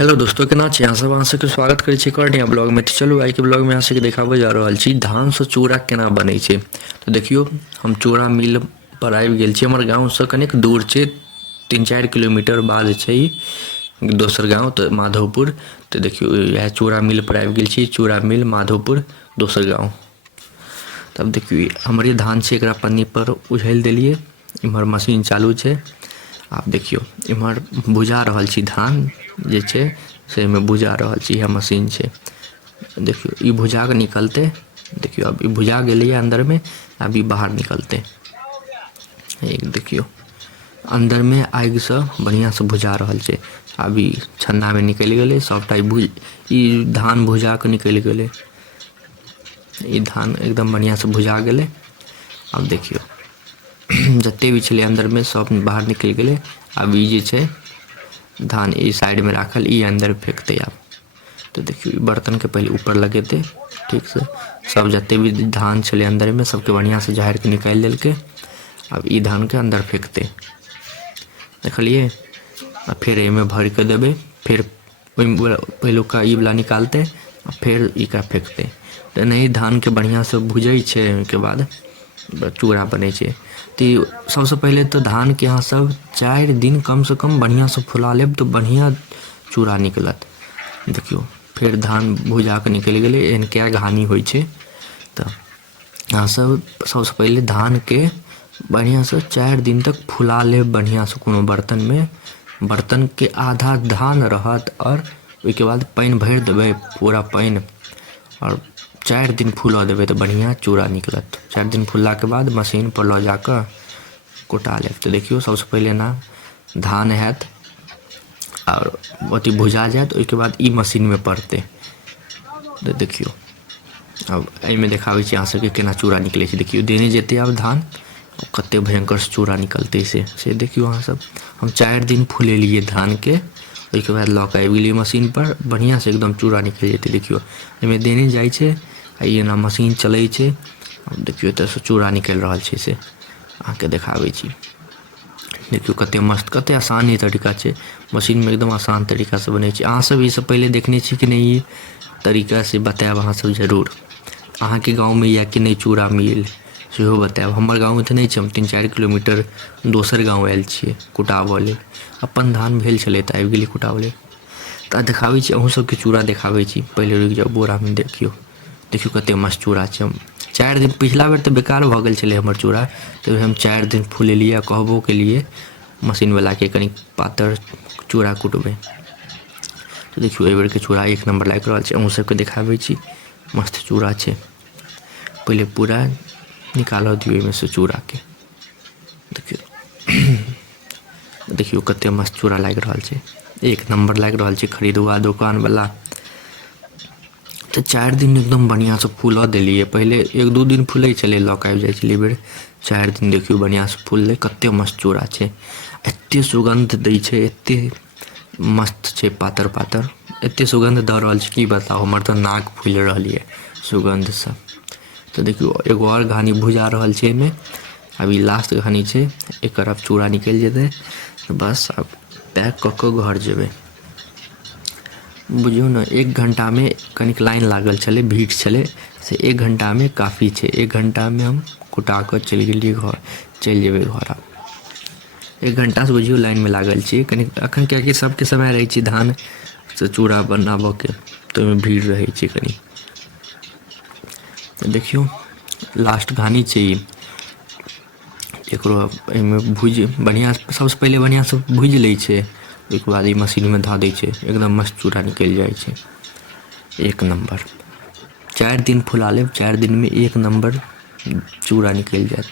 Hello दोस्तों, केना छी अहाँ सब? अहाँ सबके स्वागत करै छी एक और नया ब्लॉग में। तो चलू आइ के ब्लॉग में अहाँ सबके देखाबे जा रहल छी धान से चूड़ा केना बनै छै। तो देखियो हम चूड़ा मिल पर आबि गेल छी। हमर गाँव से कनिक दूर छै, 3-4 किलोमीटर बाद छै दोसर गाँव, तो माधोपुर। तो देखियो यह चूड़ा मिल पर आबि गेल छी, चूड़ा मिल माधोपुर दोसर गाँव। तब देखियो हमरे धान छै, एकरा पन्नी पर उझैल देलिए। इम्हर मशीन चालू छै। आप देखियो इम्हर भुजा रहल छी धान जे छै से में भुजा रहल छी, यह मशीन छै। देखियो ई भुजा के निकलते। देखियो अब ई भुजा गेलै अंदर में, अब ई बाहर निकलते। एक देखियो अंदर में आगि से बढ़िया से भुजा रहल छै। अब ई छन्ना में निकल गेलै सबटा। ई धान भुजा के निकल गेलै। ई धान एकदम बढ़िया से भुजा गेलै। अब देखियो जते भी छलै अंदर में सब बाहर निकल गेलै। अब ई जे छै धान ई साइड में राखल, ई अंदर फेंकते अब। तो देखियो बर्तन के पहले ऊपर लगेते ठीक से। सब जते भी धान छलै अंदर में सबके बढ़िया से झाड़ के निकाल देलकै। अब ई धान के अंदर फेंकते, देखलिए। आ फिर एमे भर के देबे, फिर पहिलुका ई वाला निकालते आ फिर इका फेंकते। तो नहीं धान के बढ़िया से भुजै छै, के बाद चूड़ा बनै छै। तो सबसे पहले तो धान के यहाँ सब 4 दिन कम से कम बढ़िया से फुला लेब तो बढ़िया चूड़ा निकलत। देखियो फिर धान भुजा के निकल गेलै। एहन क्या घानी होइ छै। तो यहाँ सब सबसे पहले धान के बढ़िया से 4 दिन तक फुला लेब बढ़िया से कोनो बर्तन में। बर्तन के आधा धान रहत और उसके बाद पानी भर देवे पूरा पानी, और 4 दिन फूला देवे तो बढ़िया चूड़ा निकलत। 4 दिन फुलला के बाद मशीन पर लो जाकर कुटा लेब। तो देखियो सबसे पहले ना धान हैत और अथी भुजा जात, उसके बाद ई मशीन में पड़ते। तो देखियो अब एमे देखाबै छी अहाँ सबके केना चूड़ा निकले छै। देखियो देने जेते अब धान कते भयंकर से चूड़ा निकलते से देखियो अहाँ सब। हम 4 दिन फुलेलिए धान के, उसके बाद लऽ के आबि गेलिए मशीन पर। बढ़िया से एकदम चूड़ा निकल जेते। देखियो एमे देने जाइ छै आ ई ना मशीन चलै छै। अब देखियो एतऽ से चूड़ा निकल रहल छै से अहाँ के देखाबै छी। देखियो कते मस्त, कते आसान तरीका छै। मशीन में एकदम आसान तरीका से बनै छै। अहाँ सब ई सब पहले देखने छी कि नहीं? ये तरीका से बताएब अहाँ सब जरूर। अहाँ के गाँव में या कि नहीं चूड़ा मिल सेहो बताएब। हमर गाँव में तो नहीं छै, हम 3-4 किलोमीटर दोसर गाँव आयल छियै कुटाबऽ लेल। अपन धान भेल छलै तऽ आबि गेलियै कुटाबऽ लेल। तऽ देखाबै छी अहूँ सबके चूड़ा देखाबै छी। पहले रुकि जाउ, बोरा में देखियो। देखियो कते मस्त चूड़ा छै। 4 दिन पिछला बेर तो बेकार भऽ गेल छलै हमर चूड़ा, तो हम 4 दिन फुलेलिए। कहबो के लिए मशीन वाला के कनी पातर चूड़ा कुटबै। तो देखियो एहि बेर के चूड़ा 1 नंबर लागि रहल छै। अहूँ सबके देखाबै छी, मस्त चूड़ा छै। पहले पूरा निकाल दियो एहिमे से चूड़ा के। देखियो देखियो कते मस्त चूड़ा लागि रहल छै, 1 नंबर लागि रहल छै। खरीदुआ दुकान वाला। तो 4 दिन एकदम बढ़िया से फूला देलिए। पहले 1-2 दिन फूलै छलै, लऽ के आबि जाइ छलै। बेर 4 दिन देखियो बढ़िया से फूललै। कते मस्त चूड़ा छै, एते सुगंध दै छै, एते मस्त छै, पातर पातर। एते सुगंध दऽ रहल छै की बताउ, हमर तो नाक फूल रहल ये सुगंध से। तो देखियो एगो और घानी भुजा रहल छै एमे। अभी लास्ट घानी छै, एकर अब चूड़ा निकल जेतै तो बस अब पैक कऽ के घर जेबै। बुझियो ना 1 घंटा में कनिक लाइन लागल छलै, भीड़ छलै से 1 घंटा में काफ़ी छै। 1 घंटा में हम कुटा के चलि गेलिए घर, चलि जेबै घर। आब 1 घंटा से बुझियो लाइन में लागल छी कनिक अखन, कियाकि सबके समय रहै छै धान से चूड़ा बनाबऽ के, तो ओहिमे भीड़ रहै छै कनी। तो देखियो लास्ट घानी छै ई। एकरो एहिमे भुज बढ़िया, सबसे पहले बढ़िया से भुज लै छै, ओहिके बाद ई मशीन में धऽ दै छै। एकदम मस्त चूड़ा निकलि जाइ छै, 1 नंबर। 4 दिन फुला लेब, 4 दिन में 1 नंबर चूड़ा निकलि जायत।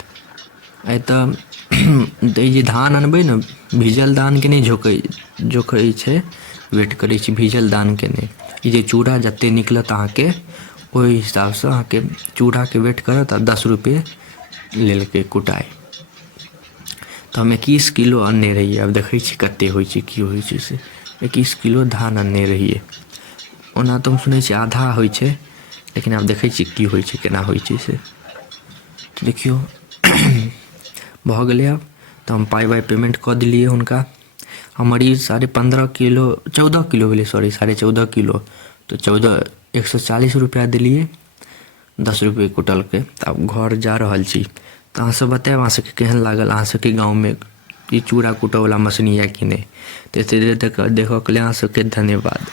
आइ तऽ जे धान अनबै ने, भीजल धान के नहीं जोखै छै, वेट करै छी भीजल धान के नहीं। ई जे चूड़ा जते निकलत अहाँ के, ओहि हिसाब से अहाँ के चूड़ा के वेट करत। आ 10 रुपये लेलकै कुटाई। तो हम 21 किलो अनने रहिए। अब देखै छी कते होइ छै, की होइ छै से। 21 किलो धान अनने रहिए। ओना तो हम सुनै छी आधा होइ छै, लेकिन आब देखै छी की होइ छै, केना होइ छै से। तो देखियो भऽ गेलै। अब तो हम पाई पेमेंट कऽ देलिए हुनका। हमारी 15.5 किलो 14 किलो भेलै, सॉरी 14.5 किलो, तो 140 रुपया दिलिए, 10 रुपये कुटल के। अब घर जा रहल छी, तो अहाँ सब बताएब अहाँ सबके केहन लागल, अहाँ सबके गाँव में ई चूड़ा कूटय वाला मशीन है कि नहीं। तो देखो के लिए अहाँ सबके धन्यवाद।